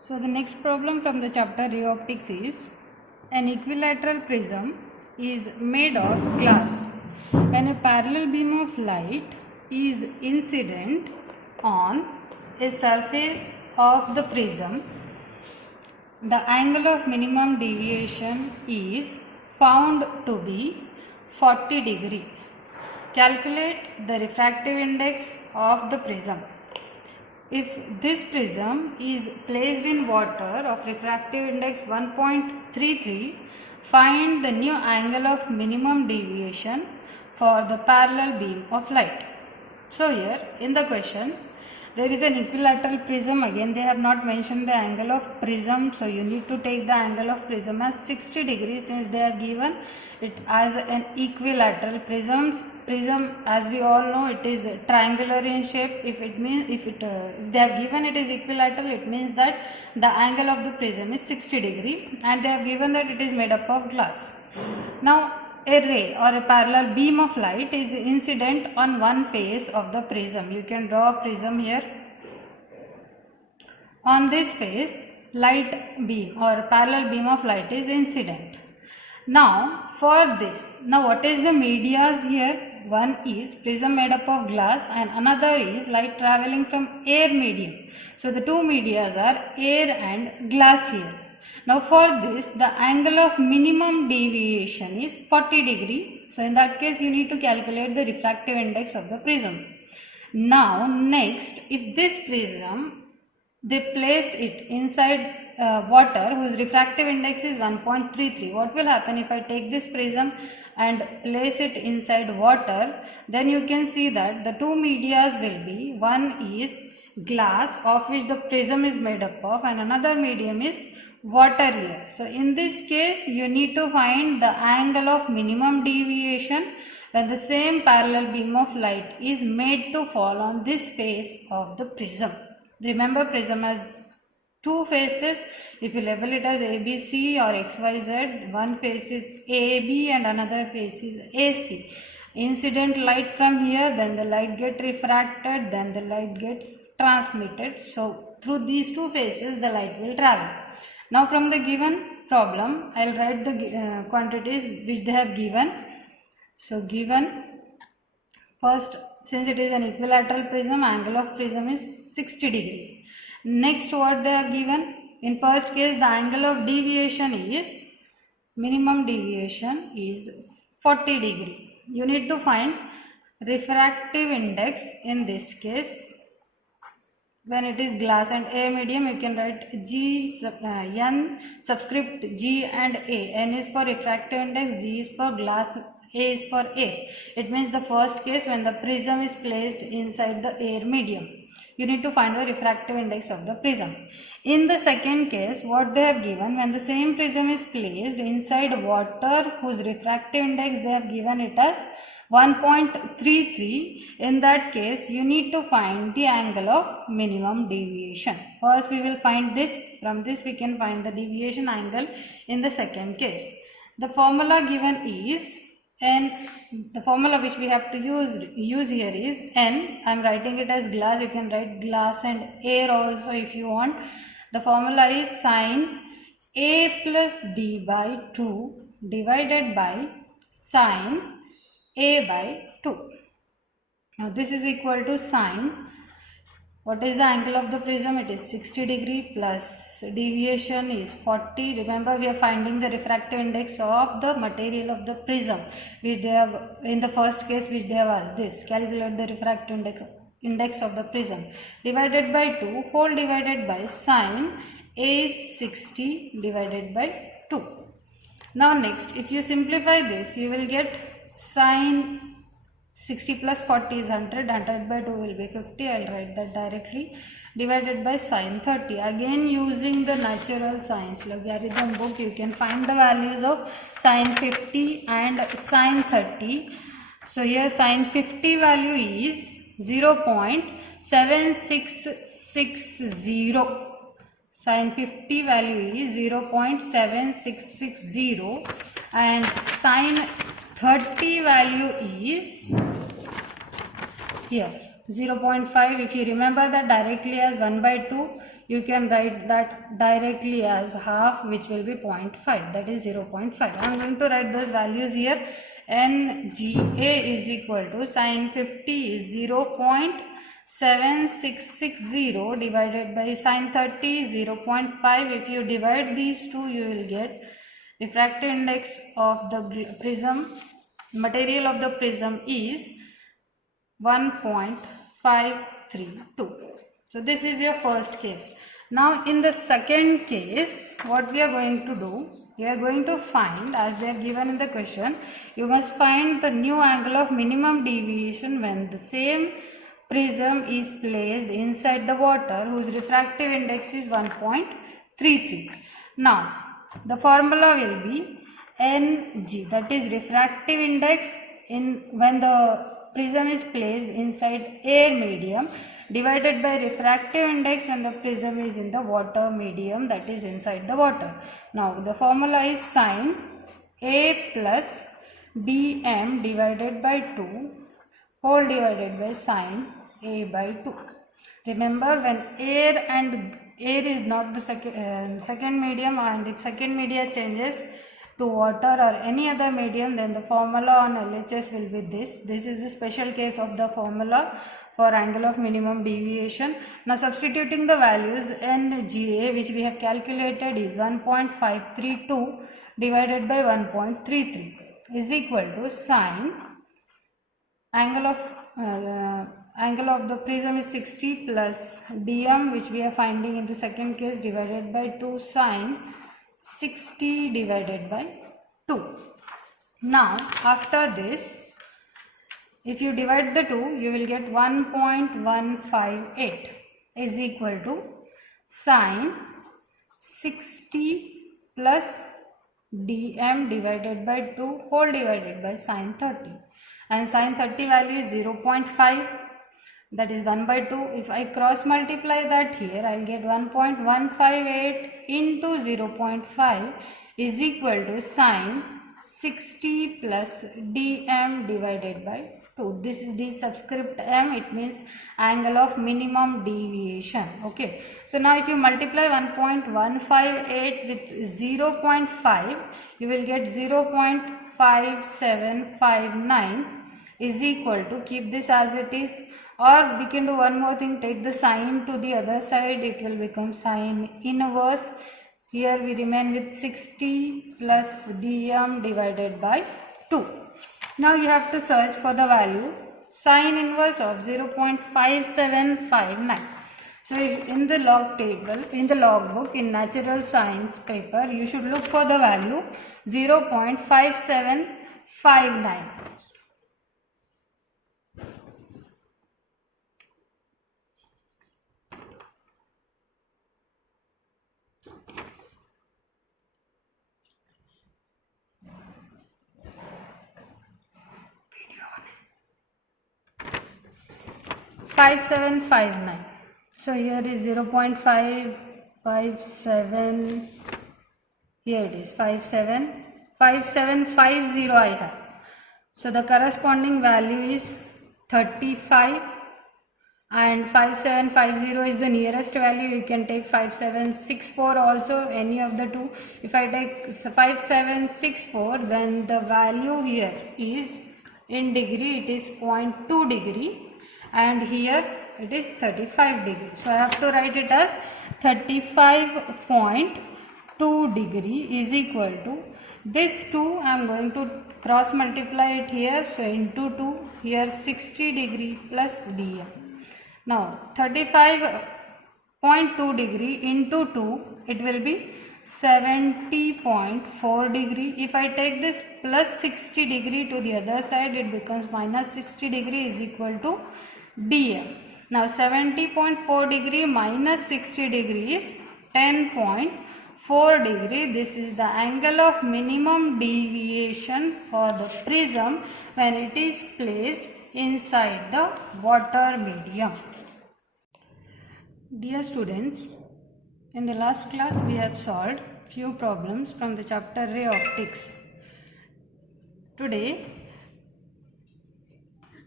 So the next problem from the chapter Ray Optics is an equilateral prism is made of glass. When a parallel beam of light is incident on a surface of the prism, the angle of minimum deviation is found to be 40 degree. Calculate the refractive index of the prism. If this prism is placed in water of refractive index 1.33, find the new angle of minimum deviation for the parallel beam of light. So here in the question there is an equilateral prism. Again they have not mentioned the angle of prism, so you need to take the angle of prism as 60 degrees since they are given it as an equilateral prism. As we all know, it is triangular in shape. If they have given it is equilateral, it means that the angle of the prism is 60 degree and they have given that it is made up of glass. Now a ray or a parallel beam of light is incident on one face of the prism. You can draw a prism here. On this face, light beam or parallel beam of light is incident. Now for this, what is the medias here? One is prism made up of glass and another is light traveling from air medium. So the two medias are air and glass here. Now for this, the angle of minimum deviation is 40 degree. So in that case you need to calculate the refractive index of the prism. Now next, if this prism they place it inside water whose refractive index is 1.33, what will happen if I take this prism and place it inside water? Then you can see that the two medias will be, one is glass of which the prism is made up of and another medium is water here. So in this case you need to find the angle of minimum deviation when the same parallel beam of light is made to fall on this face of the prism. Remember, prism has two faces. If you label it as ABC or XYZ, one face is AB and another face is AC. Incident light from here, then the light gets refracted, then the light gets transmitted. So through these two faces the light will travel. Now from the given problem, I will write the quantities which they have given. So given, first, since it is an equilateral prism, angle of prism is 60 degree. Next, what they have given? In first case, the angle of deviation is, minimum deviation is 40 degree. You need to find refractive index in this case. When it is glass and air medium, you can write N subscript G and A. N is for refractive index, G is for glass, A is for air. It means the first case when the prism is placed inside the air medium. You need to find the refractive index of the prism. In the second case, what they have given, when the same prism is placed inside water whose refractive index they have given it as 1.33, in that case you need to find the angle of minimum deviation. First we will find this, from this we can find the deviation angle in the second case. The formula given is N, the formula which we have to use here is N. I am writing it as glass. You can write glass and air also if you want. The formula is sine A plus D by 2 divided by sine A by 2. Now this is equal to sine. What is the angle of the prism? It is 60 degree plus deviation is 40. Remember, we are finding the refractive index of the material of the prism, which they have in the first case which they have asked this. Calculate the refractive index of the prism. Divided by 2, whole divided by sine A is 60 divided by 2. Now next, if you simplify this, you will get sine 60 plus 40 is 100, 100 by 2 will be 50, I will write that directly, divided by sine 30. Again using the natural science logarithm book, you can find the values of sine 50 and sine 30. So here sine 50 value is 0.7660. Sine 50 value is 0.7660 and sine 30 value is here 0.5. If you remember that directly as 1 by 2, you can write that directly as half, which will be 0.5, that is 0.5. I am going to write those values here. NGA is equal to sin 50 is 0.7660 divided by sin 30 is 0.5. If you divide these two, you will get refractive index of the prism, material of the prism is 1.532. So this is your first case. Now in the second case, what we are going to do, we are going to find, as they are given in the question, you must find the new angle of minimum deviation when the same prism is placed inside the water whose refractive index is 1.33. Now the formula will be Ng, that is refractive index when the prism is placed inside air medium, divided by refractive index when the prism is in the water medium, that is inside the water. Now the formula is sin A plus dm divided by 2 whole divided by sin A by 2. Remember, when air is not the second medium, and if second media changes to water or any other medium, then the formula on LHS will be this. This is the special case of the formula for angle of minimum deviation. Now substituting the values, NGA which we have calculated is 1.532 divided by 1.33 is equal to sin angle of the prism is 60 plus dm, which we are finding in the second case, divided by 2 sin 60 divided by 2. Now after this, if you divide the two, you will get 1.158 is equal to sin 60 plus dm divided by 2 whole divided by sin 30, and sin 30 value is 0.5, that is 1 by 2. If I cross multiply that here, I will get 1.158 into 0.5 is equal to sin 60 plus dm divided by 2. This is the subscript m, it means angle of minimum deviation. Okay, so now if you multiply 1.158 with 0.5, you will get 0.5759 is equal to, keep this as it is, or we can do one more thing, take the sign to the other side, it will become sin inverse. Here we remain with 60 plus dm divided by 2. Now you have to search for the value sin inverse of 0.5759. So if in the log table, in the log book, in natural science paper, you should look for the value 0.5759. 5759. So here is 0.557, here it is 5750 I have. So the corresponding value is 35, and 5750 is the nearest value. You can take 5764 also, any of the two. If I take 5764, then the value here is in degree, it is 0.2 degree, and here it is 35 degree. So I have to write it as 35.2 degree is equal to this 2. I am going to cross multiply it here, so into 2, here 60 degree plus dm. Now 35.2 degree into 2, it will be 70.4 degree. If I take this plus 60 degree to the other side, it becomes minus 60 degree is equal to dm. Now 70.4 degree minus 60 degree is 10.4 degree. This is the angle of minimum deviation for the prism when it is placed inside the water medium. Dear students, in the last class we have solved few problems from the chapter Ray Optics. Today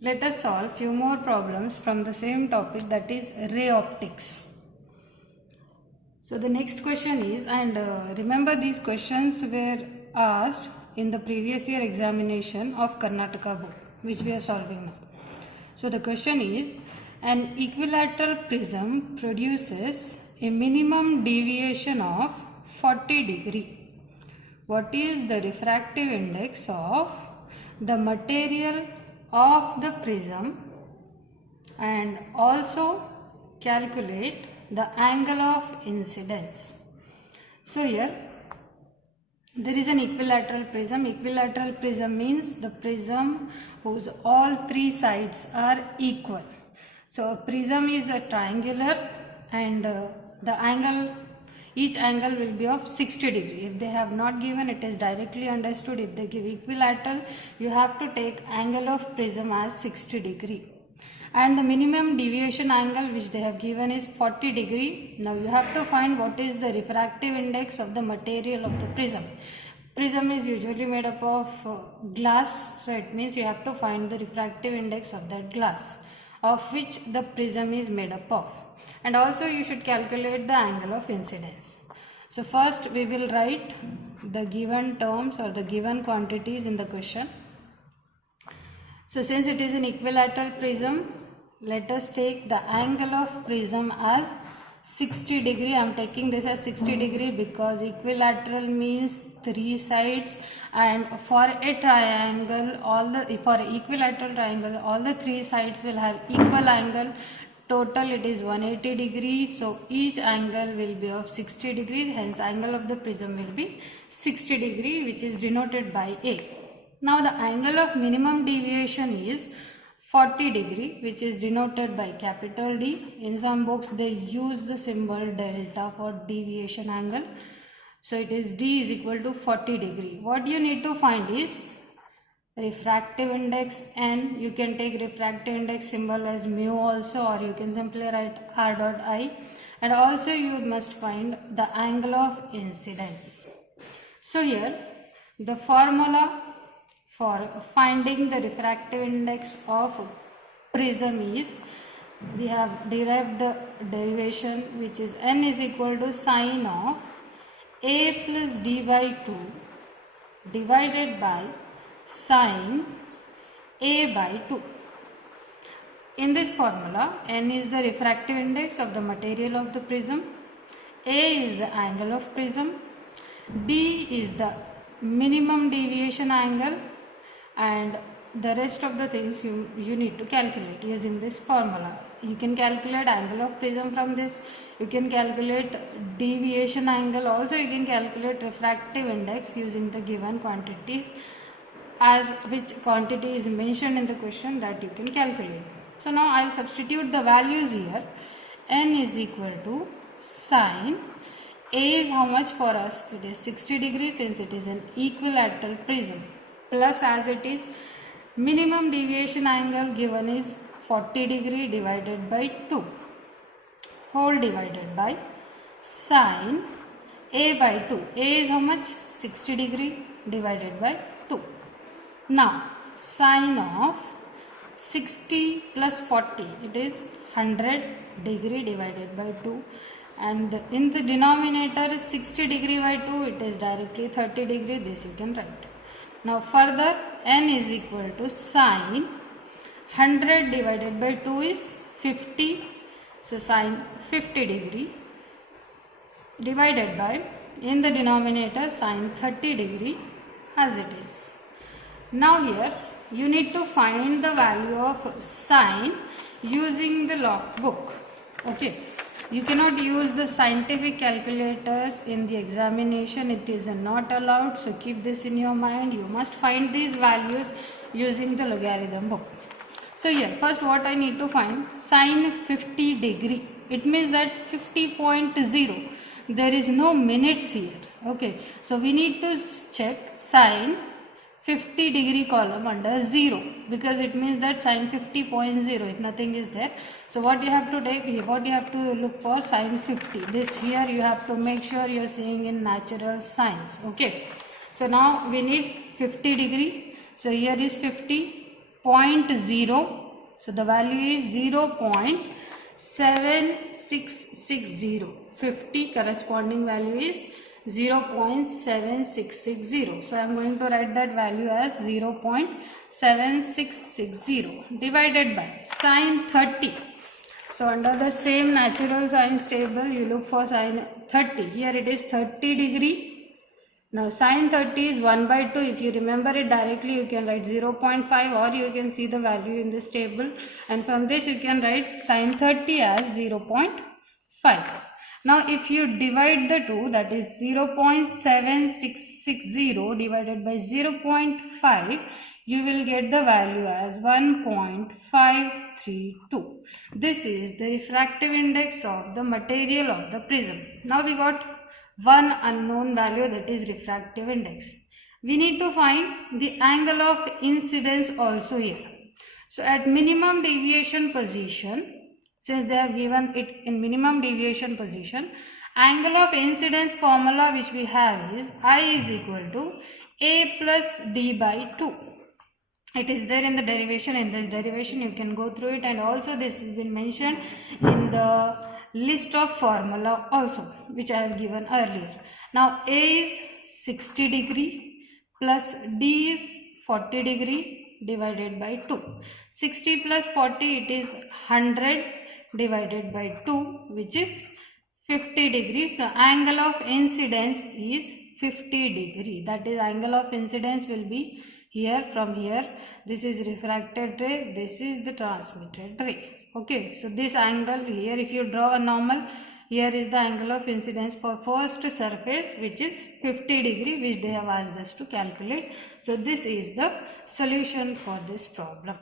let us solve few more problems from the same topic, that is ray optics. So the next question is, and remember these questions were asked in the previous year examination of Karnataka book, which we are solving now. So the question is, an equilateral prism produces a minimum deviation of 40 degree. What is the refractive index of the material of the prism, and also calculate the angle of incidence. So here there is an equilateral prism. Equilateral prism means the prism whose all three sides are equal. So a prism is a triangular, and the angle, each angle will be of 60 degree. If they have not given, it is directly understood. If they give equilateral, you have to take angle of prism as 60 degree. And the minimum deviation angle which they have given is 40 degree. Now you have to find what is the refractive index of the material of the prism. Prism is usually made up of glass, so it means you have to find the refractive index of that glass of which the prism is made up of. And also you should calculate the angle of incidence. So first we will write the given terms or the given quantities in the question. So since it is an equilateral prism, let us take the angle of prism as 60 degree. I am taking this as 60 degree because equilateral means three sides, and for a triangle, for equilateral triangle, all the three sides will have equal angle. Total it is 180 degrees. So each angle will be of 60 degrees. Hence angle of the prism will be 60 degree, which is denoted by A. Now the angle of minimum deviation is 40 degree, which is denoted by capital D. In some books they use the symbol delta for deviation angle. So it is D is equal to 40 degree. What you need to find is refractive index N. You can take refractive index symbol as mu also, or you can simply write R dot I. And also you must find the angle of incidence. So here the formula for finding the refractive index of prism is, we have derived the derivation, which is N is equal to sine of A plus D by 2 divided by sine A by 2. In this formula, N is the refractive index of the material of the prism, A is the angle of prism, D is the minimum deviation angle, and the rest of the things you need to calculate using this formula. You can calculate angle of prism from this, you can calculate deviation angle, also you can calculate refractive index using the given quantities, as which quantity is mentioned in the question that you can calculate. So now I will substitute the values here. N is equal to sine A is how much for us? It is 60 degrees since it is an equilateral prism, plus as it is minimum deviation angle given is 40 degree divided by 2 whole divided by sine A by 2. A is how much? 60 degree divided by 2. Now sine of 60 plus 40, it is 100 degree divided by 2, and in the denominator 60 degree by 2, it is directly 30 degree. This you can write. Now further, N is equal to sine 100 divided by 2 is 50. So sine 50 degree divided by, in the denominator, sine 30 degree as it is. Now here you need to find the value of sine using the logbook. Okay. You cannot use the scientific calculators in the examination. It is not allowed. So keep this in your mind. You must find these values using the logarithm book. So here first what I need to find, sine 50 degree. It means that 50.0. There is no minutes here. Okay. So we need to check sine 50 degree column under 0, because it means that sine 50.0 if nothing is there. So what you have to take, what you have to look for, sine 50. This here you have to make sure you are seeing in natural science. Okay. So now we need 50 degree. So here is 50.0. So the value is 0.7660. 50, corresponding value is 0.7660. So I am going to write that value as 0.7660 divided by sine 30. So under the same natural science table, you look for sine 30. Here it is 30 degree. Now sine 30 is 1 by 2. If you remember it directly, you can write 0.5, or you can see the value in this table. And from this you can write sine 30 as 0.5. Now if you divide the two, that is 0.7660 divided by 0.5, you will get the value as 1.532. This is the refractive index of the material of the prism. Now we got one unknown value, that is refractive index. We need to find the angle of incidence also here. So at minimum deviation position, since they have given it in minimum deviation position, angle of incidence formula which we have is I is equal to A plus D by 2. It is there in the derivation. In this derivation you can go through it, and also this has been mentioned in the list of formula also, which I have given earlier. Now A is 60 degree plus D is 40 degree divided by 2. 60 plus 40, it is 100 divided by 2, which is 50 degrees. So angle of incidence is 50 degree. That is, angle of incidence will be here, from here. This is refracted ray, this is the transmitted ray. Okay, so this angle here, if you draw a normal, here is the angle of incidence for first surface, which is 50 degree, which they have asked us to calculate. So this is the solution for this problem.